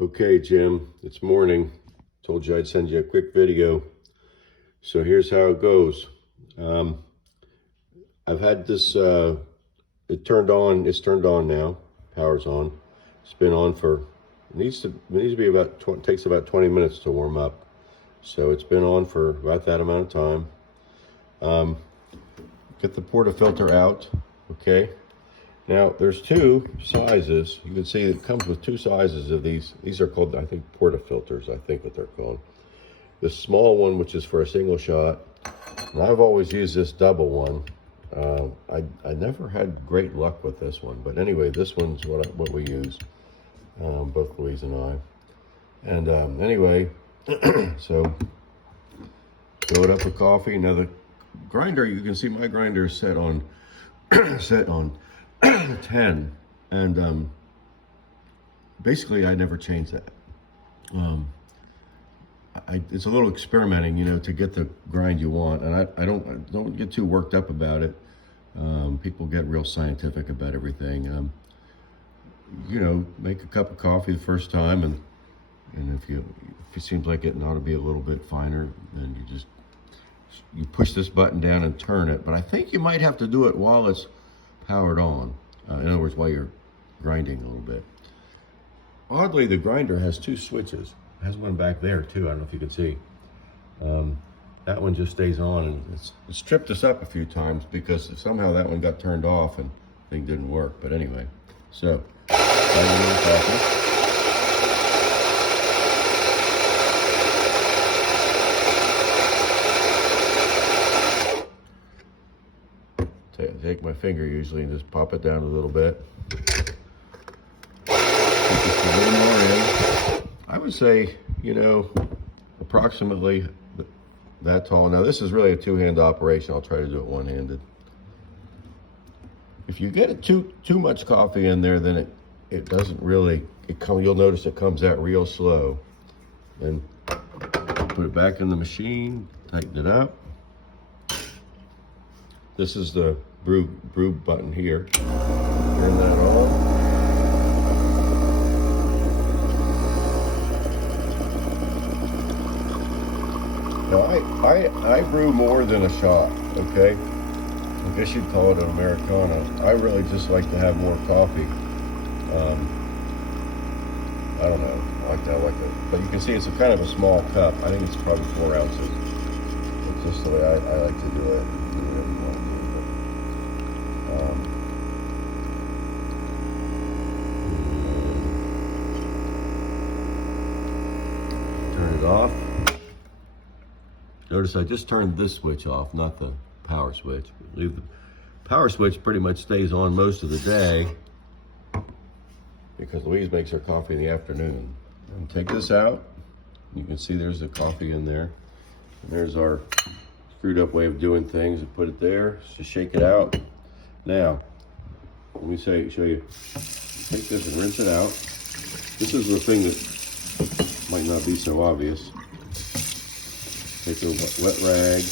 Okay, Jim, it's morning. Told you I'd send you a quick video. So here's how it goes. I've had this, it's turned on now. Power's on. It's been on for, it needs to be about, takes about 20 minutes to warm up. So it's been on for about that amount of time. Get the portafilter out, okay? Now, there's two sizes. You can see it comes with two sizes of these. These are called, I think, portafilters, I think what they're called. The small one, which is for a single shot, and I've always used this double one. I never had great luck with this one, but anyway, this one's what we use, both Louise and I. And anyway, so load up with coffee. Now the grinder, you can see my grinder is set on set on 10, and basically I never change that. It's a little experimenting, you know, to get the grind you want, and I don't get too worked up about it. People get real scientific about everything. You know, make a cup of coffee the first time, and if it seems like it ought to be a little bit finer, then you push this button down and turn it. But I think you might have to do it while it's powered on. In other words, while you're grinding a little bit. Oddly, the grinder has two switches. It has one back there too. I don't know if you can see. That one just stays on, and it's tripped us up a few times because somehow that one got turned off and the thing didn't work. But anyway, so take my finger usually and just pop it down a little bit. Put just a little more in. I would say, you know, approximately that tall. Now this is really a two-hand operation. I'll try to do it one-handed. If you get too much coffee in there, then it doesn't really, you'll notice it comes out real slow. And put it back in the machine, tighten it up. This is the brew button here. Turn that on. Now I brew more than a shot, okay? I guess you'd call it an Americano. I really just like to have more coffee. I don't know, I like that. But you can see it's a kind of a small cup. I think it's probably 4 ounces. It's just the way I like to do it. Do whatever you want to do. Turn it off. Notice I just turned this switch off, not the power switch. Leave the power switch pretty much stays on most of the day because Louise makes her coffee in the afternoon. And take this out. You can see there's the coffee in there. And there's our screwed up way of doing things. And put it there, just shake it out. Now, let me show you. Take this and rinse it out. This is the thing that might not be so obvious. Take a wet rag,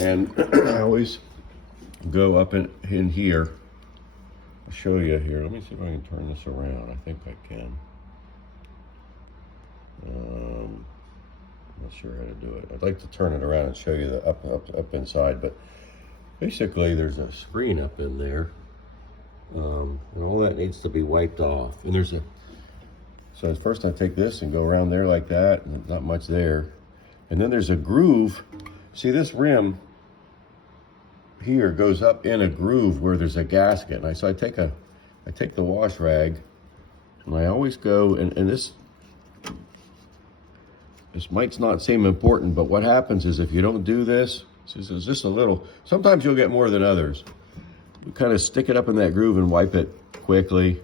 and I always go up in here. I'll show you here. Let me see if I can turn this around. I think I can. I'm not sure how to do it. I'd like to turn it around and show you the up inside, but basically there's a screen up in there, and all that needs to be wiped off. And so first I take this and go around there like that, and not much there. And then there's a groove. See, this rim here goes up in a groove where there's a gasket. And so I take the wash rag, and I always go, and this might not seem important, but what happens is if you don't do this, it's just a little, sometimes you'll get more than others. You kind of stick it up in that groove and wipe it quickly.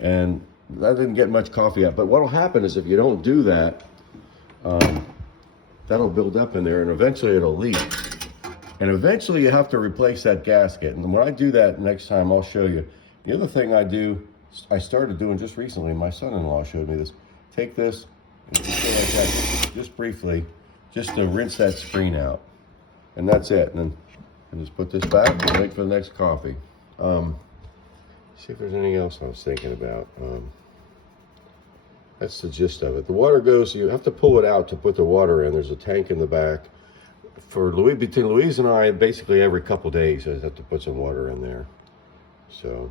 And that didn't get much coffee out. But what'll happen is if you don't do that, that'll build up in there and eventually it'll leak. And eventually you have to replace that gasket. And when I do that next time, I'll show you. The other thing I started doing just recently, my son-in-law showed me this. Take this and just go like that, just briefly, just to rinse that screen out. And that's it. And then just put this back and wait for the next coffee. See see if there's anything else I was thinking about. That's the gist of it. The water goes, you have to pull it out to put the water in. There's a tank in the back. For between Louise and I, basically every couple days I have to put some water in there. So